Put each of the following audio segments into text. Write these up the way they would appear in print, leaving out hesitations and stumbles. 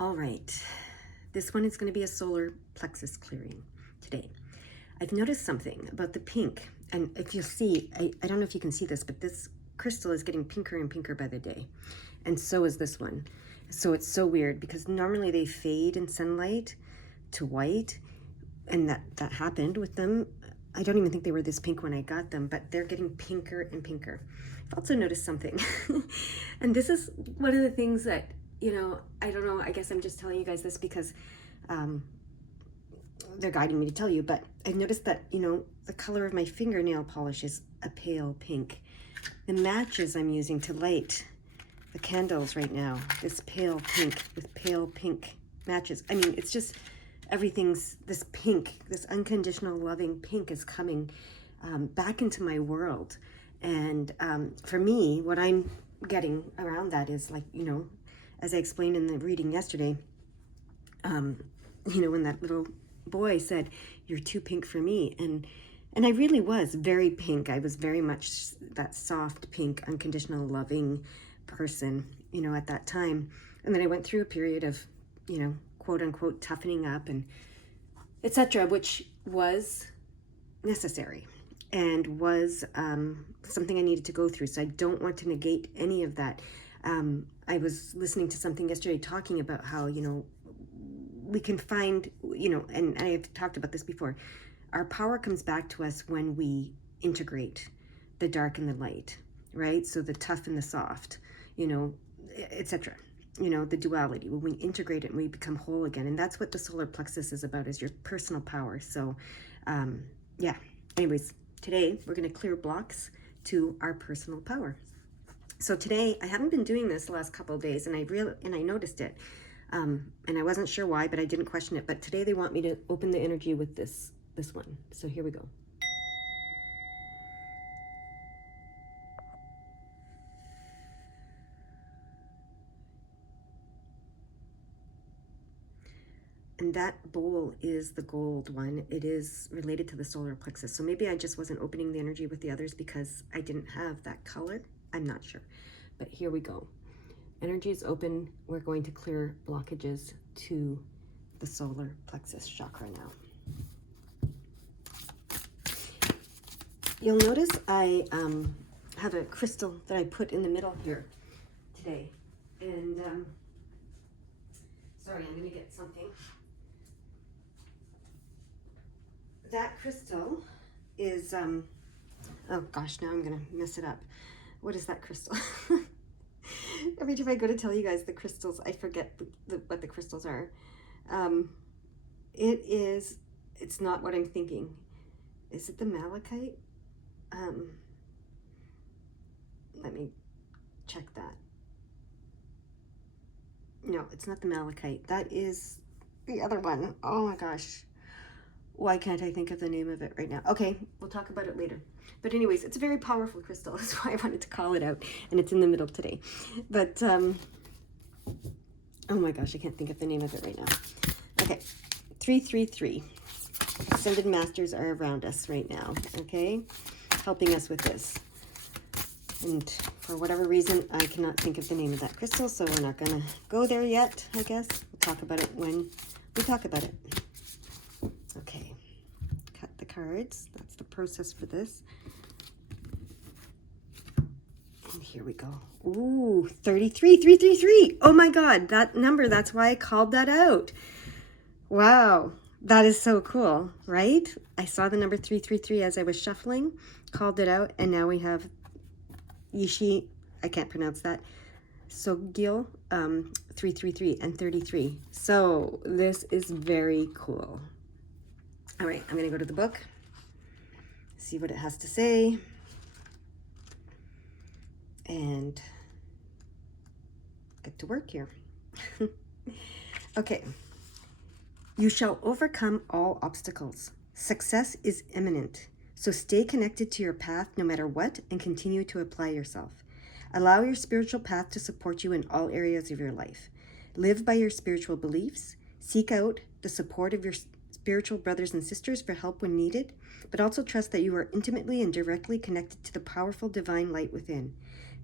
All right, this one is going to be a solar plexus clearing today. I've noticed something about the pink, and if you'll see, I don't know if you can see this, but this crystal is getting pinker and pinker by the day, and so is this one. So it's so weird because normally they fade in sunlight to white, and that happened with them. I don't even think they were this pink when I got them, but they're getting pinker and pinker. I've also noticed something, and this is one of the things that, I don't know, I guess I'm just telling you guys this because they're guiding me to tell you, but I've noticed that, the color of my fingernail polish is a pale pink. The matches I'm using to light the candles right now, this pale pink with pale pink matches. I mean, it's just everything's this pink, this unconditional loving pink is coming back into my world. And for me, what I'm getting around that is like, as I explained in the reading yesterday, when that little boy said, "You're too pink for me." And I really was very pink. I was very much that soft pink, unconditional loving person, at that time. And then I went through a period of, quote unquote, toughening up and etc., which was necessary and was something I needed to go through. So I don't want to negate any of that. I was listening to something yesterday talking about how, we can find, and I have talked about this before, our power comes back to us when we integrate the dark and the light, right? So the tough and the soft, etc. The duality, when we integrate it and we become whole again. And that's what the solar plexus is about, is your personal power. So yeah, anyways, today we're going to clear blocks to our personal power. So today, I haven't been doing this the last couple of days, and I noticed it, and I wasn't sure why, but I didn't question it. But today they want me to open the energy with this one. So here we go. And that bowl is the gold one. It is related to the solar plexus. So maybe I just wasn't opening the energy with the others because I didn't have that color. I'm not sure. But here we go. Energy is open. We're going to clear blockages to the solar plexus chakra now. You'll notice I have a crystal that I put in the middle here today. And sorry, I'm going to get something. That crystal is, oh gosh, now I'm going to mess it up. What is that crystal? Every time I go to tell you guys the crystals, I forget what the crystals are. It's not what I'm thinking. Is it the malachite? Let me check that. No, it's not the malachite. That is the other one. Oh my gosh. Why can't I think of the name of it right now? Okay, we'll talk about it later. But anyways, it's a very powerful crystal. That's why I wanted to call it out. And it's in the middle today. But, oh my gosh, I can't think of the name of it right now. Okay, 333. Ascended Masters are around us right now, okay? Helping us with this. And for whatever reason, I cannot think of the name of that crystal, so we're not going to go there yet, I guess. We'll talk about it when we talk about it. Okay, cut the cards. That's the process for this. And here we go. Ooh, 333. Oh my God, that number, that's why I called that out. Wow, that is so cool, right? I saw the number 333 as I was shuffling, called it out, and now we have Yishi, I can't pronounce that, Sogil, 333 and 33. So this is very cool. All right, I'm going to go to the book, see what it has to say, and get to work here. Okay. You shall overcome all obstacles. Success is imminent. So stay connected to your path no matter what and continue to apply yourself. Allow your spiritual path to support you in all areas of your life. Live by your spiritual beliefs. Seek out the support of your spiritual brothers and sisters for help when needed, but also trust that you are intimately and directly connected to the powerful divine light within.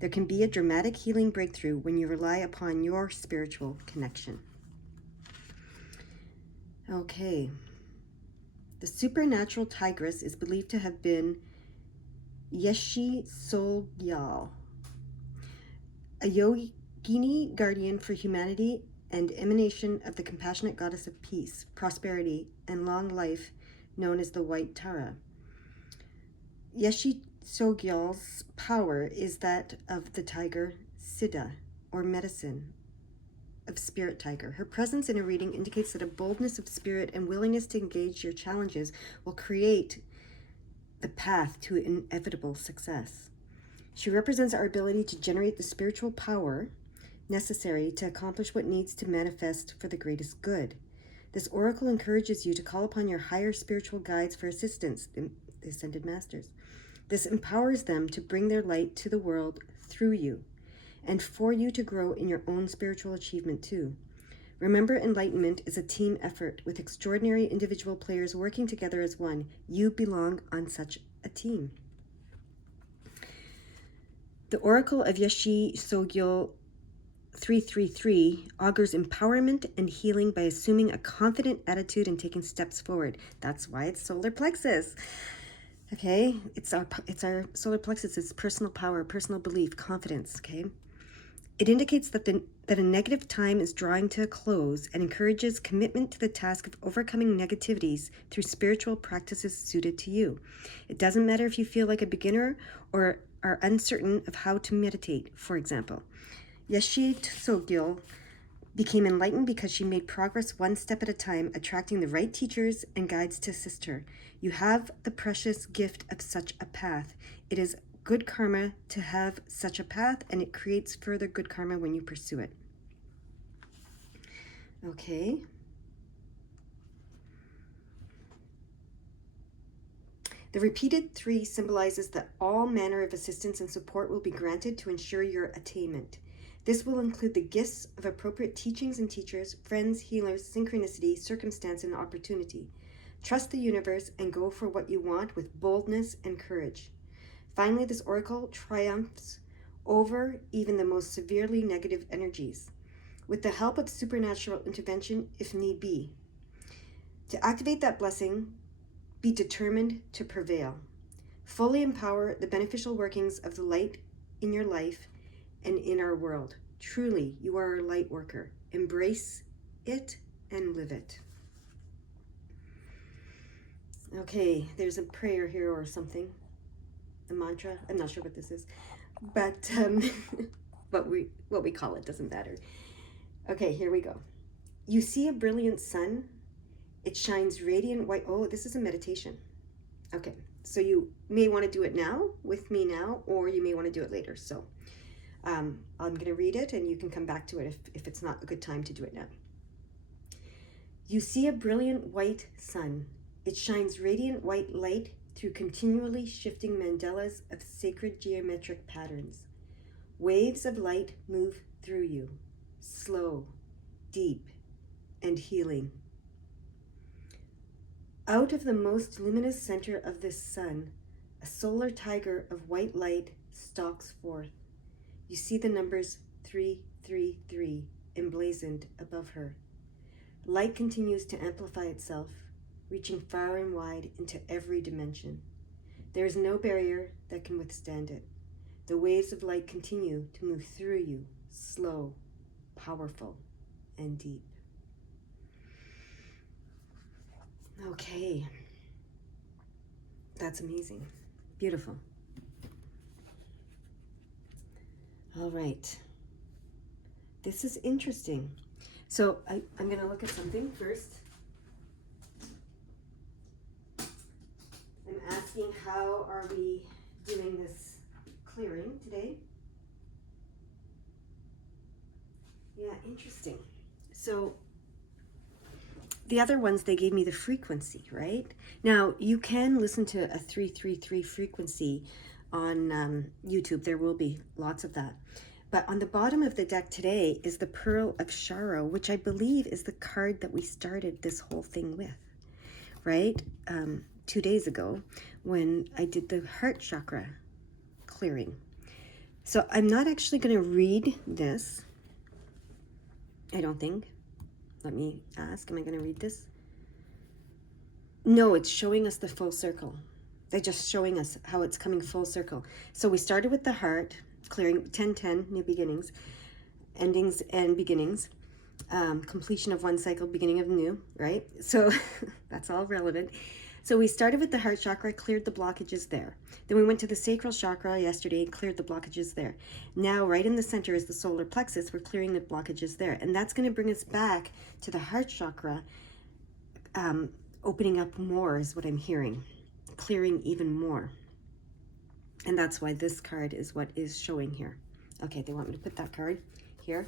There can be a dramatic healing breakthrough when you rely upon your spiritual connection. Okay. The supernatural tigress is believed to have been Yeshi Sogyal, a yogini guardian for humanity and emanation of the compassionate goddess of peace, prosperity, and long life, known as the White Tara. Yeshi Sogyal's power is that of the tiger Siddha, or medicine of spirit tiger. Her presence in a reading indicates that a boldness of spirit and willingness to engage your challenges will create the path to inevitable success. She represents our ability to generate the spiritual power necessary to accomplish what needs to manifest for the greatest good. This oracle encourages you to call upon your higher spiritual guides for assistance, the ascended masters. This empowers them to bring their light to the world through you, and for you to grow in your own spiritual achievement too. Remember, enlightenment is a team effort with extraordinary individual players working together as one. You belong on such a team. The Oracle of Yeshi Sogyal 333 augurs empowerment and healing by assuming a confident attitude and taking steps forward. That's why it's solar plexus. Okay, it's our solar plexus. It's personal power, personal belief, confidence. Okay, it indicates that a negative time is drawing to a close and encourages commitment to the task of overcoming negativities through spiritual practices suited to you. It doesn't matter if you feel like a beginner or are uncertain of how to meditate, for example. Yeshi Sogyal became enlightened because she made progress one step at a time, attracting the right teachers and guides to assist her. You have the precious gift of such a path. It is good karma to have such a path, and it creates further good karma when you pursue it. Okay. The repeated 3 symbolizes that all manner of assistance and support will be granted to ensure your attainment. This will include the gifts of appropriate teachings and teachers, friends, healers, synchronicity, circumstance, and opportunity. Trust the universe and go for what you want with boldness and courage. Finally, this oracle triumphs over even the most severely negative energies, with the help of supernatural intervention if need be. To activate that blessing, be determined to prevail. Fully empower the beneficial workings of the light in your life and in our world. Truly, you are a light worker. Embrace it and live it. Okay, there's a prayer here or something. A mantra. I'm not sure what this is, but what we call it doesn't matter. Okay, here we go. You see a brilliant sun. It shines radiant white. Oh, this is a meditation. Okay, so you may want to do it now with me now, or you may want to do it later. So I'm going to read it, and you can come back to it if it's not a good time to do it now. You see a brilliant white sun. It shines radiant white light through continually shifting mandalas of sacred geometric patterns. Waves of light move through you, slow, deep, and healing. Out of the most luminous center of this sun, a solar tiger of white light stalks forth. You see the numbers 333 emblazoned above her. Light continues to amplify itself, reaching far and wide into every dimension. There is no barrier that can withstand it. The waves of light continue to move through you, slow, powerful, and deep. Okay. That's amazing. Beautiful. All right. This is interesting. So I'm going to look at something first. I'm asking, how are we doing this clearing today? Yeah, interesting. So the other ones, they gave me the frequency, right? Now, you can listen to a 333 frequency on YouTube. There will be lots of that. But on the bottom of the deck today is the Pearl of Sharo, which I believe is the card that we started this whole thing with, right? 2 days ago when I did the heart chakra clearing. So I'm not actually going to read this, I don't think. Let me ask, am I going to read this? No, it's showing us the full circle. They're just showing us how it's coming full circle. So we started with the heart, clearing 10-10, new beginnings, endings and beginnings, completion of one cycle, beginning of new, right? So that's all relevant. So we started with the heart chakra, cleared the blockages there. Then we went to the sacral chakra yesterday, cleared the blockages there. Now, right in the center is the solar plexus. We're clearing the blockages there. And that's going to bring us back to the heart chakra, opening up more is what I'm hearing, clearing even more. And that's why this card is what is showing here. Okay, they want me to put that card here.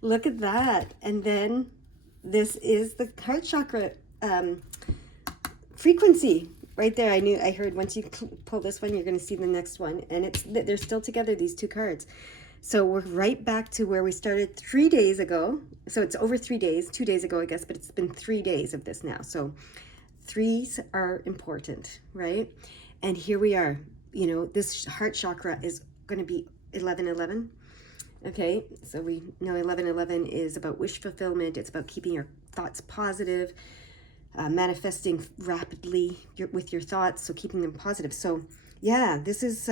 Look at that. And then this is the heart chakra frequency right there. I heard once you pull this one, you're going to see the next one. And they're still together, these two cards. So we're right back to where we started 3 days ago. So it's over 3 days, 2 days ago, I guess, but it's been 3 days of this now. So threes are important, right? And here we are. You know, this heart chakra is going to be 11-11. Okay, so we know 11-11 is about wish fulfillment. It's about keeping your thoughts positive, manifesting rapidly with your thoughts, so keeping them positive. So yeah, this is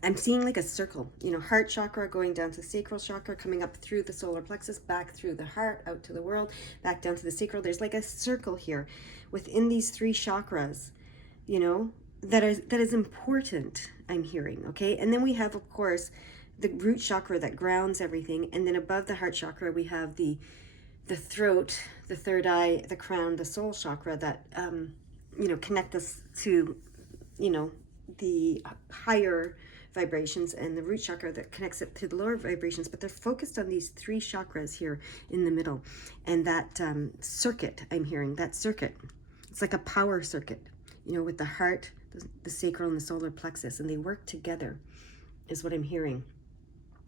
I'm seeing like a circle, you know, heart chakra going down to the sacral chakra, coming up through the solar plexus, back through the heart, out to the world, back down to the sacral. There's like a circle here within these three chakras, you know, that is important, I'm hearing, okay? And then we have, of course, the root chakra that grounds everything. And then above the heart chakra, we have the throat, the third eye, the crown, the soul chakra that, you know, connect us to, you know, the higher vibrations, and the root chakra that connects it to the lower vibrations. But they're focused on these three chakras here in the middle. And that circuit, I'm hearing, that circuit, it's like a power circuit, you know, with the heart, the sacral, and the solar plexus, and they work together is what I'm hearing.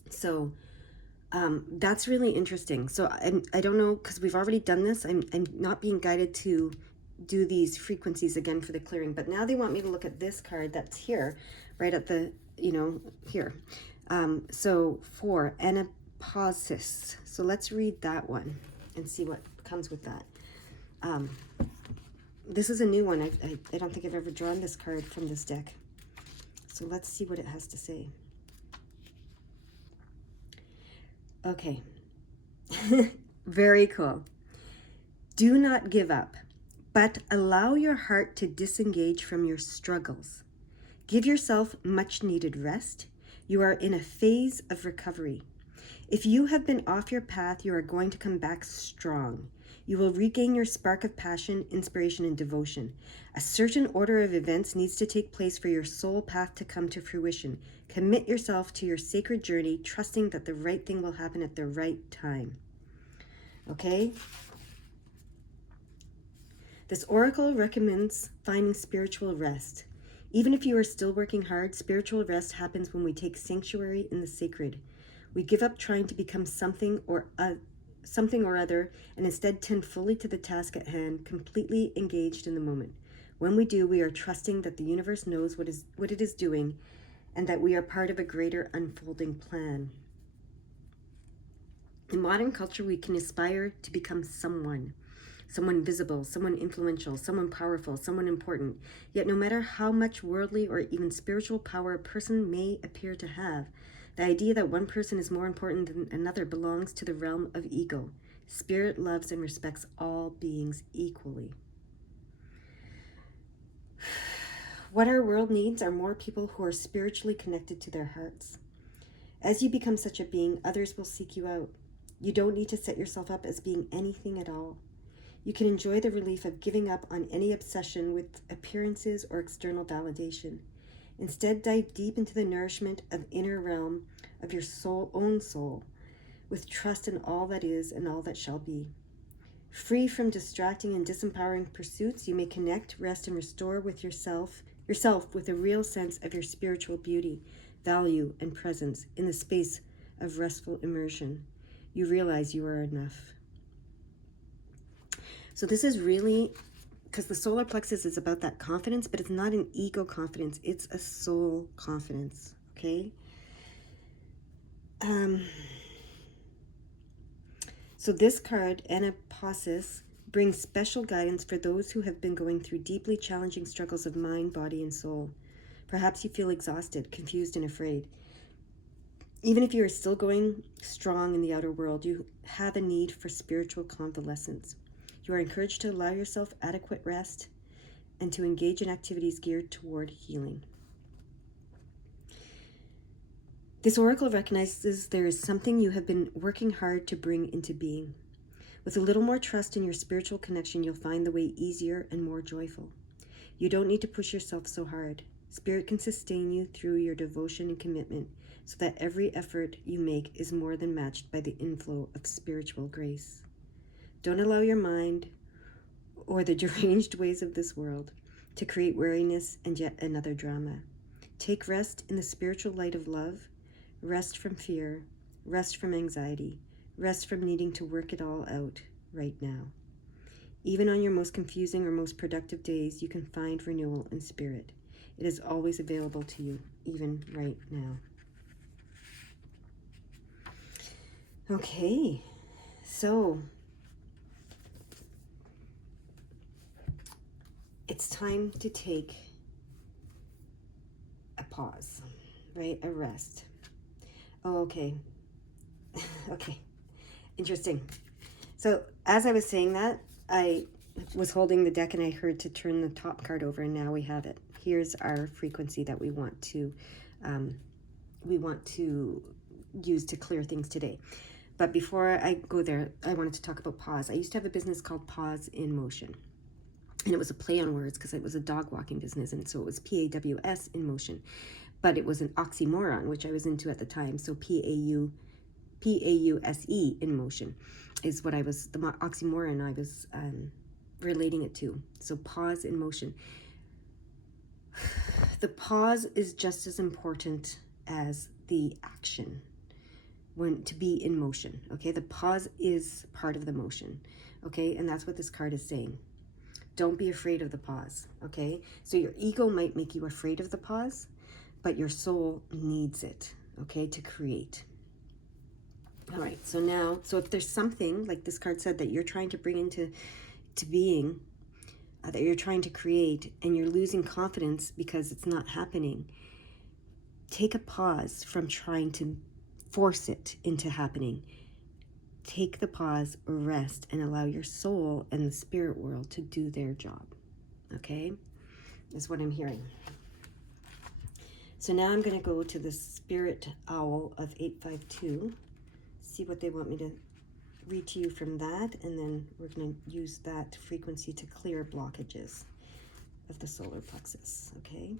So that's really interesting. So I don't know, because we've already done this. I'm not being guided to do these frequencies again for the clearing, but now they want me to look at this card that's here, right at the, you know, here. So for anapausis. So let's read that one and see what comes with that. This is a new one. I don't think I've ever drawn this card from this deck. So let's see what it has to say. Okay. Very cool. Do not give up, but allow your heart to disengage from your struggles. Give yourself much needed rest. You are in a phase of recovery. If you have been off your path, you are going to come back strong. You will regain your spark of passion, inspiration, and devotion. A certain order of events needs to take place for your soul path to come to fruition. Commit yourself to your sacred journey, trusting that the right thing will happen at the right time. Okay? This oracle recommends finding spiritual rest. Even if you are still working hard, spiritual rest happens when we take sanctuary in the sacred. We give up trying to become something or other, and instead tend fully to the task at hand, completely engaged in the moment. When we do, we are trusting that the universe knows what it is doing, and that we are part of a greater unfolding plan. In modern culture, we can aspire to become someone visible, someone influential, someone powerful, someone important. Yet no matter how much worldly or even spiritual power a person may appear to have, the idea that one person is more important than another belongs to the realm of ego. Spirit loves and respects all beings equally. What our world needs are more people who are spiritually connected to their hearts. As you become such a being, others will seek you out. You don't need to set yourself up as being anything at all. You can enjoy the relief of giving up on any obsession with appearances or external validation. Instead, dive deep into the nourishment of inner realm of your own soul, with trust in all that is and all that shall be. Free from distracting and disempowering pursuits, you may connect, rest, and restore with yourself with a real sense of your spiritual beauty, value, and presence in the space of restful immersion. You realize you are enough. So this is really, because the solar plexus is about that confidence, but it's not an ego confidence. It's a soul confidence, okay? So this card, anapausis, brings special guidance for those who have been going through deeply challenging struggles of mind, body, and soul. Perhaps you feel exhausted, confused, and afraid. Even if you are still going strong in the outer world, you have a need for spiritual convalescence. You are encouraged to allow yourself adequate rest and to engage in activities geared toward healing. This oracle recognizes there is something you have been working hard to bring into being. With a little more trust in your spiritual connection, you'll find the way easier and more joyful. You don't need to push yourself so hard. Spirit can sustain you through your devotion and commitment, so that every effort you make is more than matched by the inflow of spiritual grace. Don't allow your mind or the deranged ways of this world to create weariness and yet another drama. Take rest in the spiritual light of love, rest from fear, rest from anxiety, rest from needing to work it all out right now. Even on your most confusing or most productive days, you can find renewal in spirit. It is always available to you, even right now. Okay, so it's time to take a pause, right? A rest. Oh, okay. Okay, interesting. So as I was saying that, I was holding the deck and I heard to turn the top card over, and now we have it. Here's our frequency that we want to use to clear things today. But before I go there, I wanted to talk about pause. I used to have a business called Pause in Motion. And it was a play on words because it was a dog walking business. And so it was PAWS in motion. But it was an oxymoron, which I was into at the time. So PAUSE in motion is what I was, the oxymoron I was relating it to. So pause in motion. The pause is just as important as the action. When to be in motion, okay? The pause is part of the motion, okay? And that's what this card is saying. Don't be afraid of the pause, okay? So your ego might make you afraid of the pause, but your soul needs it, okay, to create. All right, so now, so if there's something, like this card said, that you're trying to bring into being, that you're trying to create, and you're losing confidence because it's not happening, take a pause from trying to force it into happening. Take the pause, rest, and allow your soul and the spirit world to do their job. Okay? Is what I'm hearing. So now I'm going to go to the spirit owl of 852. See what they want me to read to you from that. And then we're going to use that frequency to clear blockages of the solar plexus. Okay?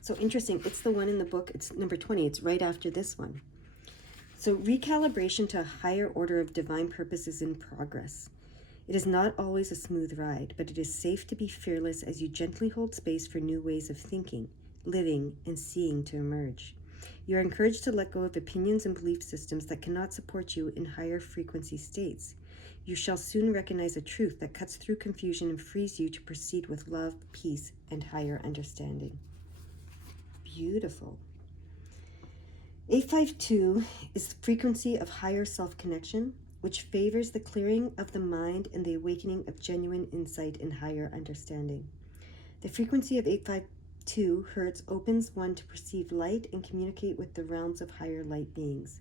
So interesting, it's the one in the book, it's number 20, it's right after this one. So recalibration to a higher order of divine purpose is in progress. It is not always a smooth ride, but it is safe to be fearless as you gently hold space for new ways of thinking, living, and seeing to emerge. You are encouraged to let go of opinions and belief systems that cannot support you in higher frequency states. You shall soon recognize a truth that cuts through confusion and frees you to proceed with love, peace, and higher understanding. Beautiful. 852 is the frequency of higher self-connection, which favors the clearing of the mind and the awakening of genuine insight and higher understanding. The frequency of 852 Hertz opens one to perceive light and communicate with the realms of higher light beings.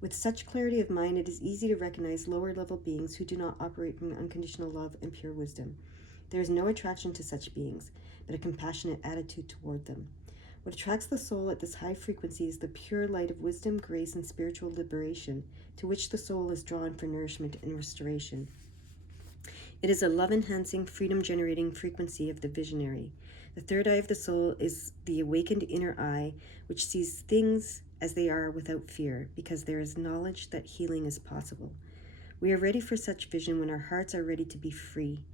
With such clarity of mind, it is easy to recognize lower level beings who do not operate from unconditional love and pure wisdom. There is no attraction to such beings, but a compassionate attitude toward them. What attracts the soul at this high frequency is the pure light of wisdom, grace, and spiritual liberation, to which the soul is drawn for nourishment and restoration. It is a love-enhancing, freedom-generating frequency of the visionary. The third eye of the soul is the awakened inner eye, which sees things as they are without fear, because there is knowledge that healing is possible. We are ready for such vision when our hearts are ready to be free.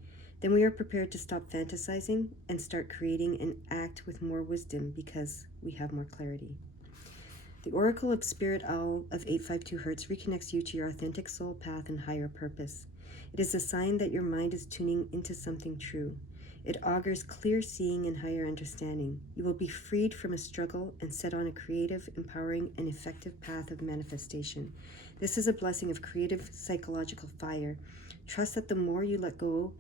Then we are prepared to stop fantasizing and start creating and act with more wisdom because we have more clarity. The Oracle of Spirit Owl of 852 Hertz reconnects you to your authentic soul path and higher purpose. It is a sign that your mind is tuning into something true. It augurs clear seeing and higher understanding. You will be freed from a struggle and set on a creative, empowering, and effective path of manifestation. This is a blessing of creative psychological fire. Trust that the more you let go,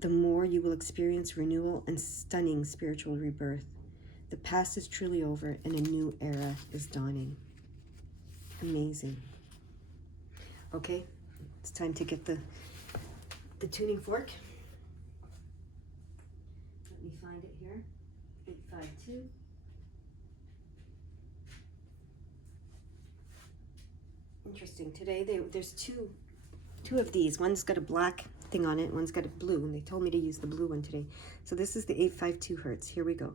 the more you will experience renewal and stunning spiritual rebirth. The past is truly over and a new era is dawning. Amazing. Okay, it's time to get the tuning fork. Let me find it here. 852. Interesting. Today there's two of these. One's got a black thing on it, one's got a blue, and they told me to use the blue one today. So this is the 852 hertz. Here we go.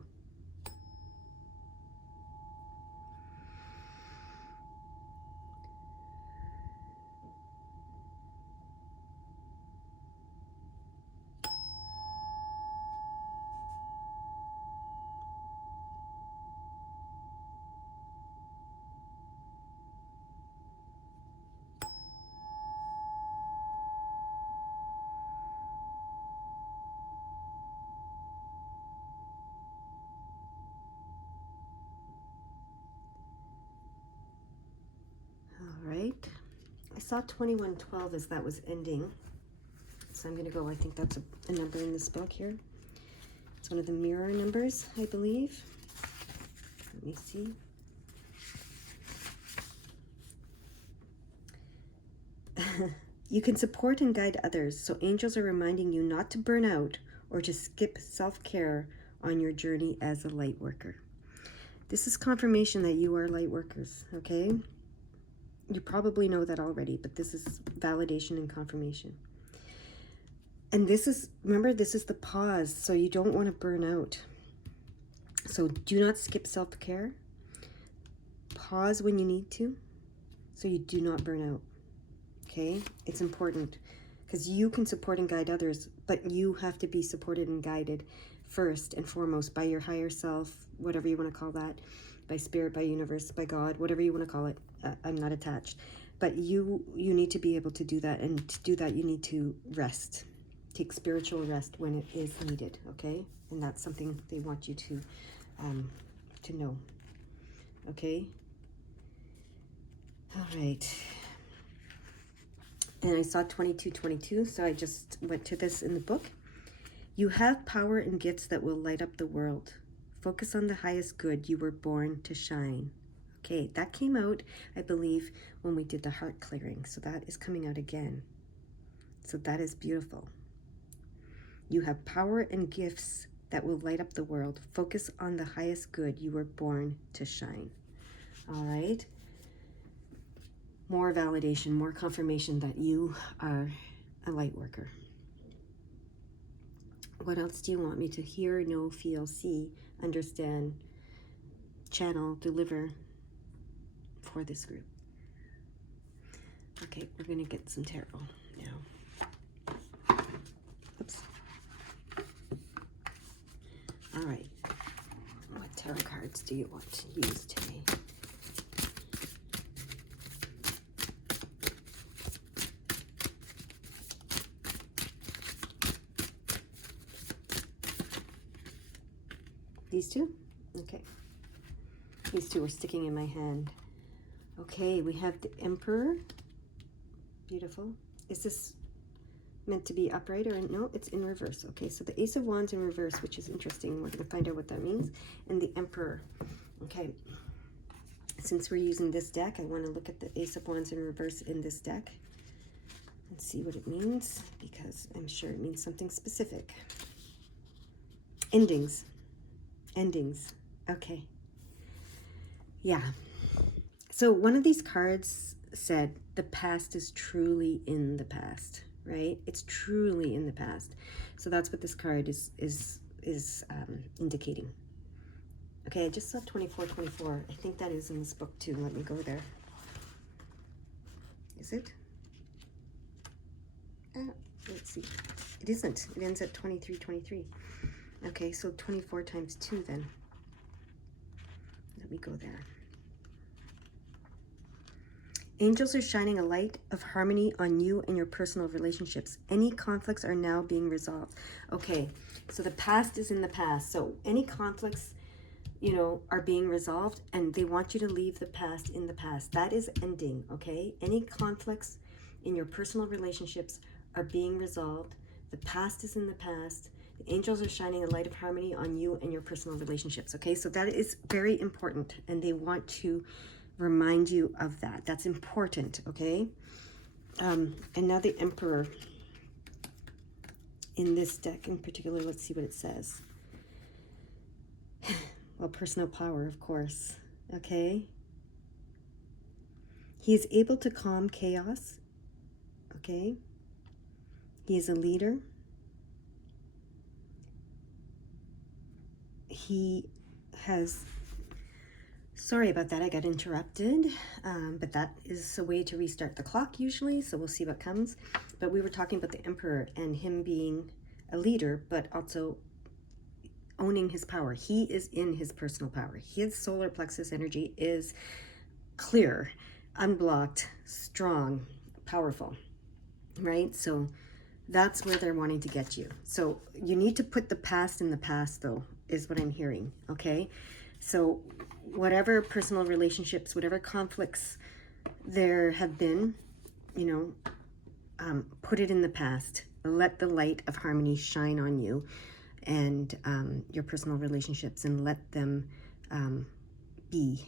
All right. I saw 2112 as that was ending. So I'm going to go, I think that's a number in this book here. It's one of the mirror numbers, I believe. Let me see. You can support and guide others, so angels are reminding you not to burn out or to skip self-care on your journey as a light worker. This is confirmation that you are light workers, okay? You probably know that already, but this is validation and confirmation. And this is, remember, this is the pause, so you don't want to burn out. So do not skip self-care. Pause when you need to, so you do not burn out. Okay, it's important because you can support and guide others, but you have to be supported and guided first and foremost by your higher self, whatever you want to call that, by spirit, by universe, by God, whatever you want to call it. I'm not attached, but you need to be able to do that, and to do that you need to rest, take spiritual rest when it is needed. Okay, and that's something they want you to know. Okay. All right. And I saw 2222, so I just went to this in the book. You have power and gifts that will light up the world. Focus on the highest good. You were born to shine. Okay, that came out, I believe, when we did the heart clearing. So that is coming out again. So that is beautiful. You have power and gifts that will light up the world. Focus on the highest good. You were born to shine. All right. More validation, more confirmation that you are a light worker. What else do you want me to hear, know, feel, see, understand, channel, deliver for this group? Okay, we're going to get some tarot now. Oops. All right. What tarot cards do you want to use today? These two? Okay. These two are sticking in my hand. Okay, we have the Emperor. Beautiful. Is this meant to be upright or no? It's in reverse. Okay, so the Ace of Wands in reverse, which is interesting. We're going to find out what that means. And the Emperor. Okay. Since we're using this deck, I want to look at the Ace of Wands in reverse in this deck and see what it means, because I'm sure it means something specific. Endings. Endings. Okay. Yeah. So one of these cards said the past is truly in the past, right? It's truly in the past. So that's what this card is indicating. Okay, I just saw 2424. I think that is in this book too. Let me go there. Is it? Let's see. It isn't. It ends at 2323. Okay, so 24 times 2 then. Let me go there. Angels are shining a light of harmony on you and your personal relationships. Any conflicts are now being resolved. Okay, so the past is in the past. So any conflicts, you know, are being resolved, and they want you to leave the past in the past. That is ending, okay? Any conflicts in your personal relationships are being resolved. The past is in the past. The angels are shining a light of harmony on you and your personal relationships, okay? So that is very important, and they want to remind you of that. That's important, okay? And now the Emperor in this deck in particular, let's see what it says. Well, personal power, of course, okay? He is able to calm chaos, okay? He is a leader. He has, sorry about that, I got interrupted, but that is a way to restart the clock usually, so we'll see what comes. But we were talking about the Emperor and him being a leader, but also owning his power. He is in his personal power. His solar plexus energy is clear, unblocked, strong, powerful, right? So that's where they're wanting to get you. So you need to put the past in the past, though, is what I'm hearing, okay? So whatever personal relationships, whatever conflicts there have been, you know, put it in the past. Let the light of harmony shine on you and your personal relationships, and let them be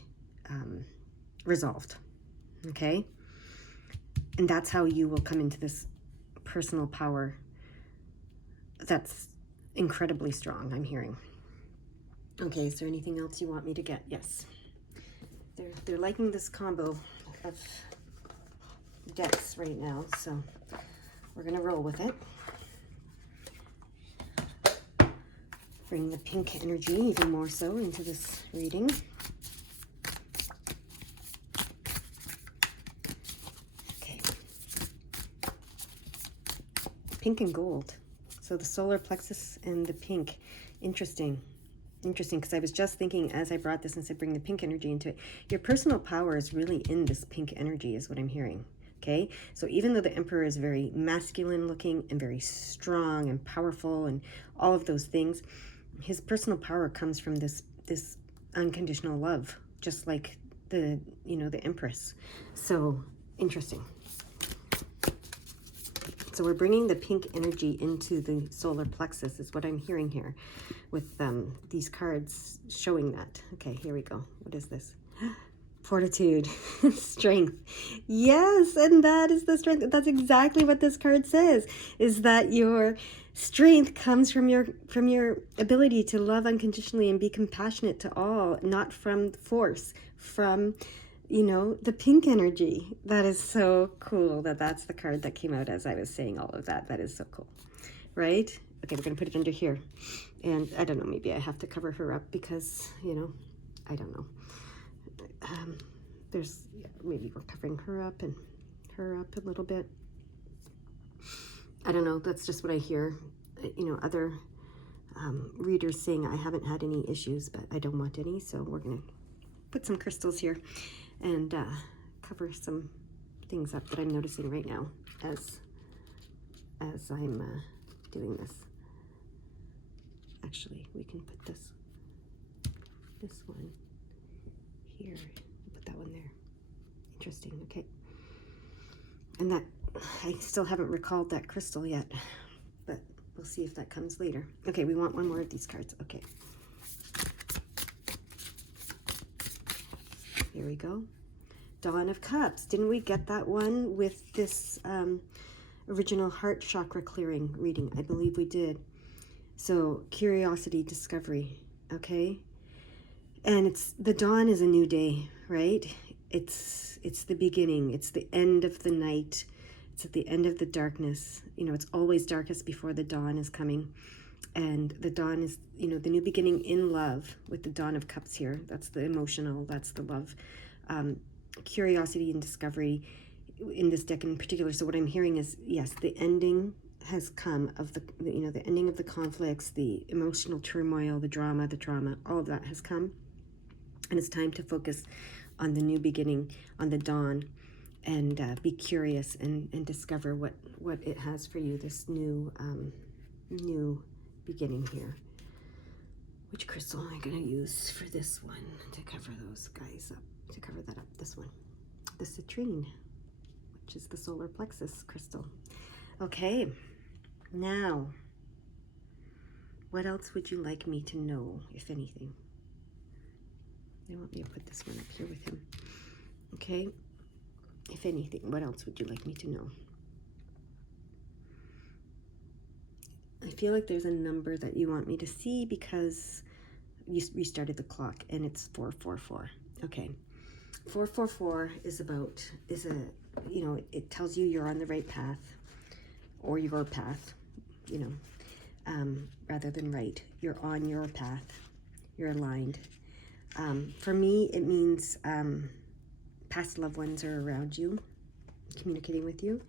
resolved, okay? And that's how you will come into this personal power that's incredibly strong, I'm hearing. Okay, is there anything else you want me to get? Yes. They're liking this combo of decks right now, so we're going to roll with it. Bring the pink energy even more so into this reading. Okay. Pink and gold. So the solar plexus and the pink. Interesting. Interesting, because I was just thinking as I brought this and said bring the pink energy into it. Your personal power is really in this pink energy is what I'm hearing. Okay, so even though the Emperor is very masculine looking and very strong and powerful and all of those things, his personal power comes from this unconditional love, just like the, you know, the Empress. So interesting. So we're bringing the pink energy into the solar plexus is what I'm hearing here with these cards showing that. Okay, here we go. What is this? Fortitude, strength. Yes, and that is the strength. That's exactly what this card says, is that your strength comes from your ability to love unconditionally and be compassionate to all, not from force, from, you know, the pink energy. That is so cool that that's the card that came out as I was saying all of that. That is so cool, right? Okay, we're going to put it under here. And I don't know, maybe I have to cover her up because, you know, I don't know. Maybe we're covering her up and her up a little bit. I don't know. That's just what I hear. You know, other readers saying I haven't had any issues, but I don't want any. So we're going to put some crystals here and cover some things up that I'm noticing right now as I'm doing this. Actually, we can put this one here. Put that one there. Interesting. Okay. And that, I still haven't recalled that crystal yet, but we'll see if that comes later. Okay, we want one more of these cards. Okay. Here we go. Dawn of Cups. Didn't we get that one with this original heart chakra clearing reading? I believe we did. So curiosity, discovery. Okay. And the dawn is a new day, right? It's the beginning. It's the end of the night. It's at the end of the darkness. You know, it's always darkest before the dawn is coming. And the dawn is, you know, the new beginning in love with the Dawn of Cups here. That's the emotional, that's the love. Curiosity and discovery in this deck in particular. So what I'm hearing is, yes, the ending has come of the ending of the conflicts, the emotional turmoil, the drama, all of that has come. And it's time to focus on the new beginning, on the dawn. and be curious and discover what it has for you, this new beginning here. Which crystal am I going to use for this one to cover those guys up, to cover that up? This one, the citrine, which is the solar plexus crystal. Okay, now, what else would you like me to know, if anything? They want me to put this one up here with him. Okay, if anything, what else would you like me to know? I feel like there's a number that you want me to see because you restarted the clock and it's 444. Okay, 444 is a, you know, it tells you you're on the right path, or your path, you know, rather than right. You're on your path. You're aligned. For me, it means past loved ones are around you, communicating with you.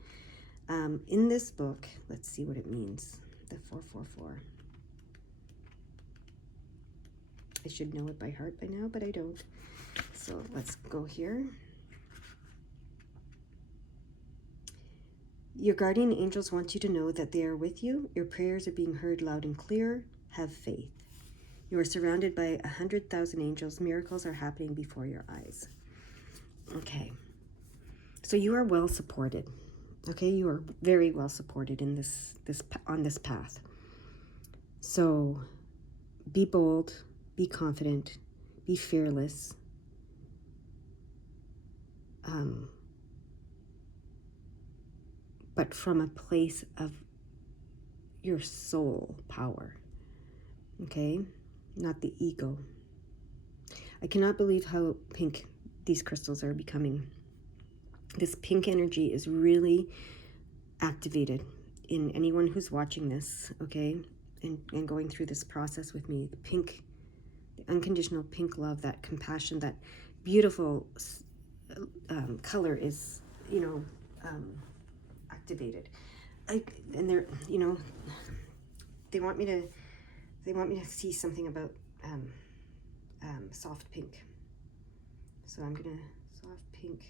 In this book, let's see what it means. The 444. I should know it by heart by now, but I don't. So let's go here. Your guardian angels want you to know that they are with you. Your prayers are being heard loud and clear. Have faith. You are surrounded by 100,000 angels. Miracles are happening before your eyes. Okay. So you are well supported. Okay, you are very well supported in on this path. So be bold, be confident, be fearless. But from a place of your soul power. Okay, not the ego. I cannot believe how pink these crystals are becoming. This pink energy is really activated in anyone who's watching this, okay, and going through this process with me. The pink, the unconditional pink love, that compassion, that beautiful color is, you know, activated. And they're, you know, they want me to see something about soft pink. So I'm gonna soft pink.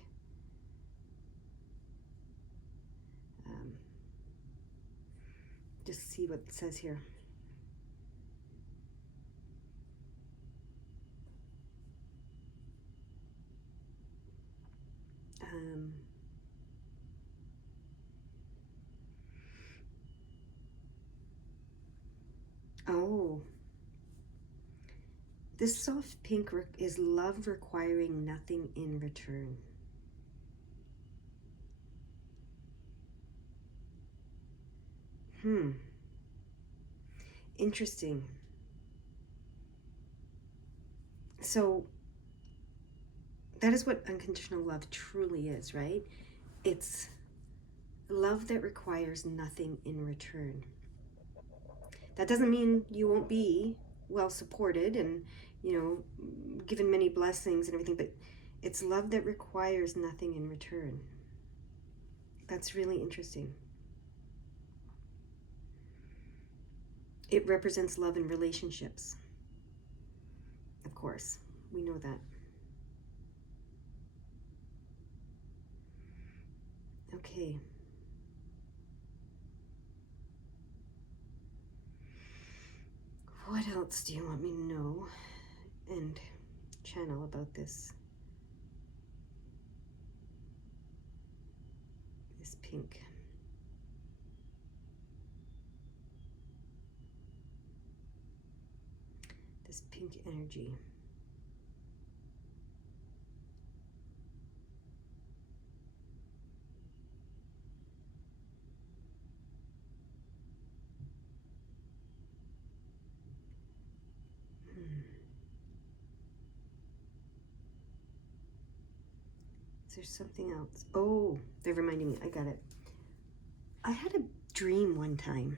Just see what it says here. Oh, this soft pink is love requiring nothing in return. Interesting. So that is what unconditional love truly is, right? It's love that requires nothing in return. That doesn't mean you won't be well supported and, you know, given many blessings and everything, but it's love that requires nothing in return. That's really interesting. It represents love in relationships. Of course, we know that. Okay. What else do you want me to know and channel about this? This pink. This pink energy. There's something else. Oh, they're reminding me. I got it. I had a dream one time,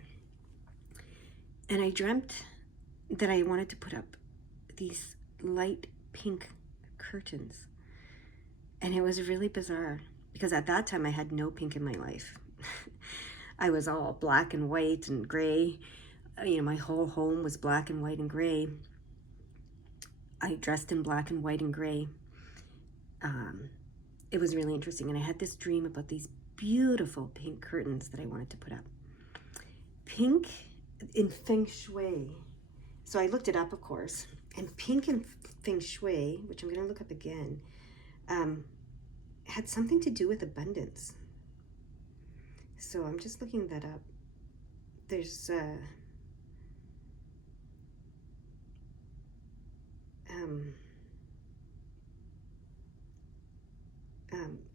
and I dreamt that I wanted to put up these light pink curtains, and it was really bizarre because at that time I had no pink in my life. I was all black and white and gray. You know, my whole home was black and white and gray. I dressed in black and white and gray. it was really interesting. And I had this dream about these beautiful pink curtains that I wanted to put up. Pink in Feng Shui. So I looked it up, of course. And pink in Feng Shui, which I'm going to look up again, had something to do with abundance. So I'm just looking that up. There's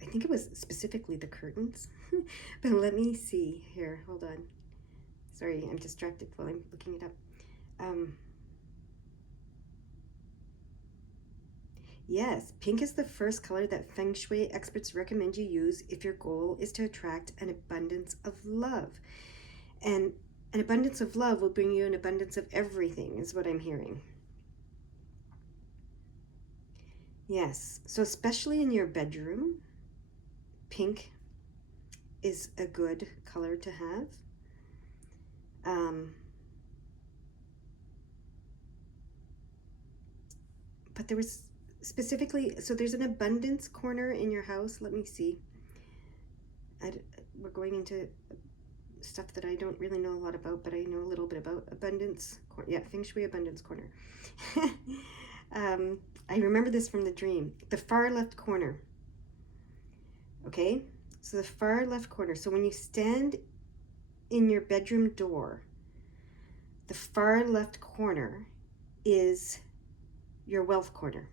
I think it was specifically the curtains, but let me see here. Hold on. Sorry, I'm distracted while I'm looking it up. Yes, pink is the first color that Feng Shui experts recommend you use if your goal is to attract an abundance of love. And an abundance of love will bring you an abundance of everything, is what I'm hearing. Yes, so especially in your bedroom, pink is a good color to have. But there was specifically, so there's an abundance corner in your house. Let me see. We're going into stuff that I don't really know a lot about, but I know a little bit about abundance. Yeah, Feng Shui abundance corner. I remember this from the dream. The far left corner. Okay, so the far left corner. So when you stand in your bedroom door, the far left corner is your wealth corner.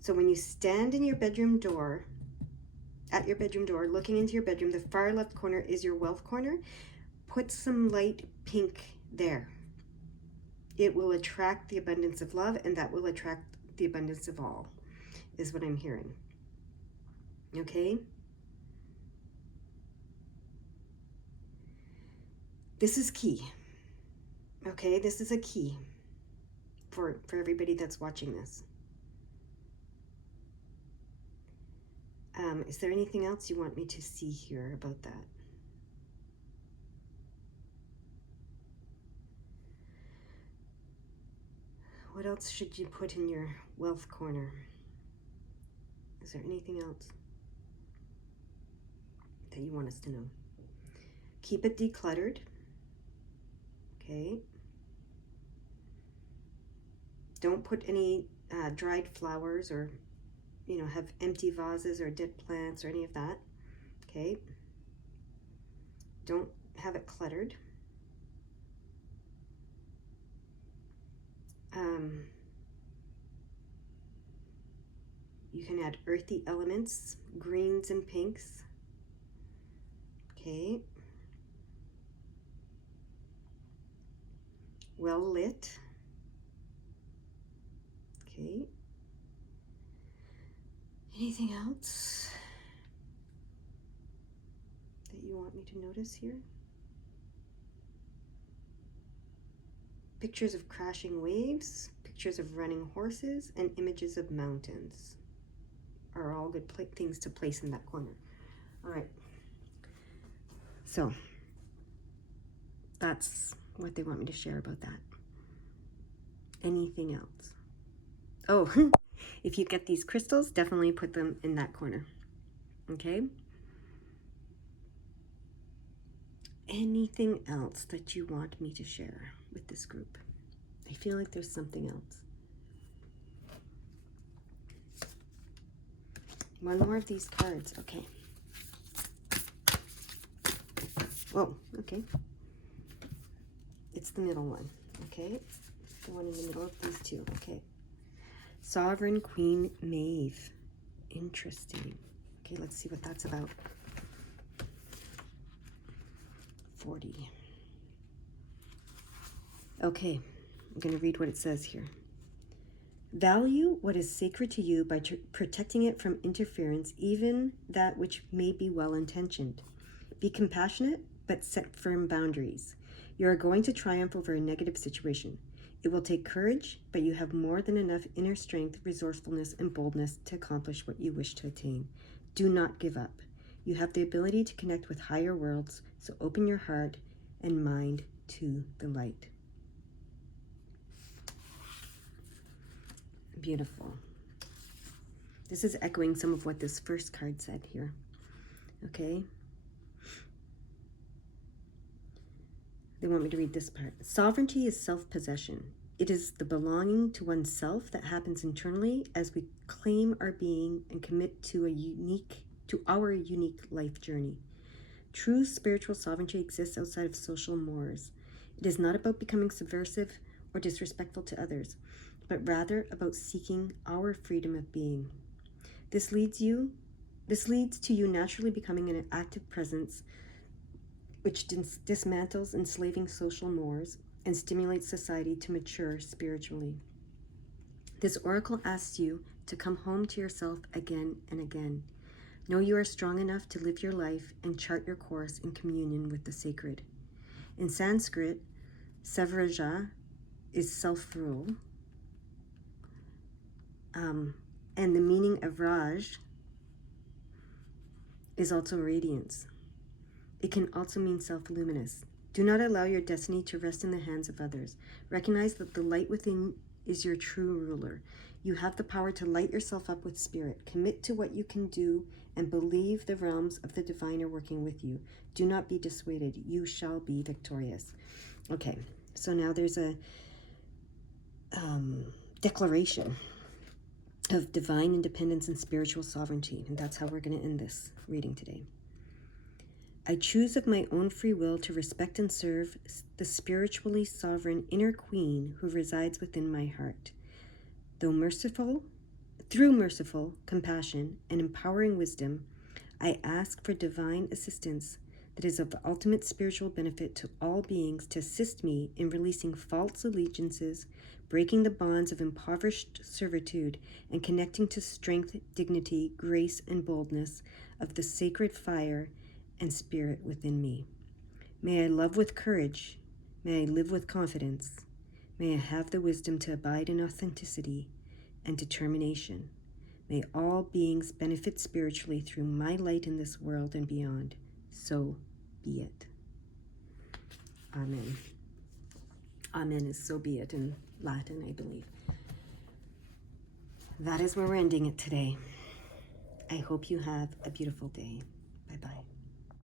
So when you stand in your bedroom door, at your bedroom door, looking into your bedroom, the far left corner is your wealth corner. Put some light pink there. It will attract the abundance of love, and that will attract the abundance of all, is what I'm hearing. Okay? This is key. Okay, this is a key for everybody that's watching this. Is there anything else you want me to see here about that? What else should you put in your wealth corner? Is there anything else that you want us to know? Keep it decluttered. Okay. Don't put any dried flowers or, have empty vases or dead plants or any of that. Okay. Don't have it cluttered. You can add earthy elements, greens and pinks. Okay. Well lit. Okay. Anything else that you want me to notice here? Pictures of crashing waves, pictures of running horses, and images of mountains are all good things to place in that corner. All right. So that's what they want me to share about that. Anything else? Oh, if you get these crystals, definitely put them in that corner. Okay? Anything else that you want me to share with this group? I feel like there's something else. One more of these cards. Okay. Oh, okay. It's the middle one. Okay. The one in the middle of these two. Okay. Sovereign Queen Maeve. Interesting. Okay, let's see what that's about. 40. Okay, I'm going to read what it says here. Value what is sacred to you by protecting it from interference, even that which may be well-intentioned. Be compassionate, but set firm boundaries. You are going to triumph over a negative situation. It will take courage, but you have more than enough inner strength, resourcefulness, and boldness to accomplish what you wish to attain. Do not give up. You have the ability to connect with higher worlds, so open your heart and mind to the light. Beautiful. This is echoing some of what this first card said here. Okay? They want me to read this part. Sovereignty is self-possession. It is the belonging to oneself that happens internally as we claim our being and commit to our unique life journey. True spiritual sovereignty exists outside of social mores. It is not about becoming subversive or disrespectful to others, but rather about seeking our freedom of being. This leads to you naturally becoming an active presence which dismantles enslaving social mores and stimulates society to mature spiritually. This oracle asks you to come home to yourself again and again. Know you are strong enough to live your life and chart your course in communion with the sacred. In Sanskrit, Savraja is self-rule, and the meaning of Raj is also radiance. It can also mean self-luminous. Do not allow your destiny to rest in the hands of others. Recognize that the light within is your true ruler. You have the power to light yourself up with spirit. Commit to what you can do and believe the realms of the divine are working with you. Do not be dissuaded. You shall be victorious. Okay, so now there's a declaration of divine independence and spiritual sovereignty, and that's how we're going to end this reading today. I choose of my own free will to respect and serve the spiritually sovereign inner queen who resides within my heart. Through merciful compassion and empowering wisdom, I ask for divine assistance that is of ultimate spiritual benefit to all beings to assist me in releasing false allegiances, breaking the bonds of impoverished servitude, and connecting to strength, dignity, grace, and boldness of the sacred fire and spirit within me. May I love with courage. May I live with confidence. May I have the wisdom to abide in authenticity and determination. May all beings benefit spiritually through my light in this world and beyond. So be it. Amen. Amen is so be it in Latin, I believe. That is where we're ending it today. I hope you have a beautiful day. Bye-bye.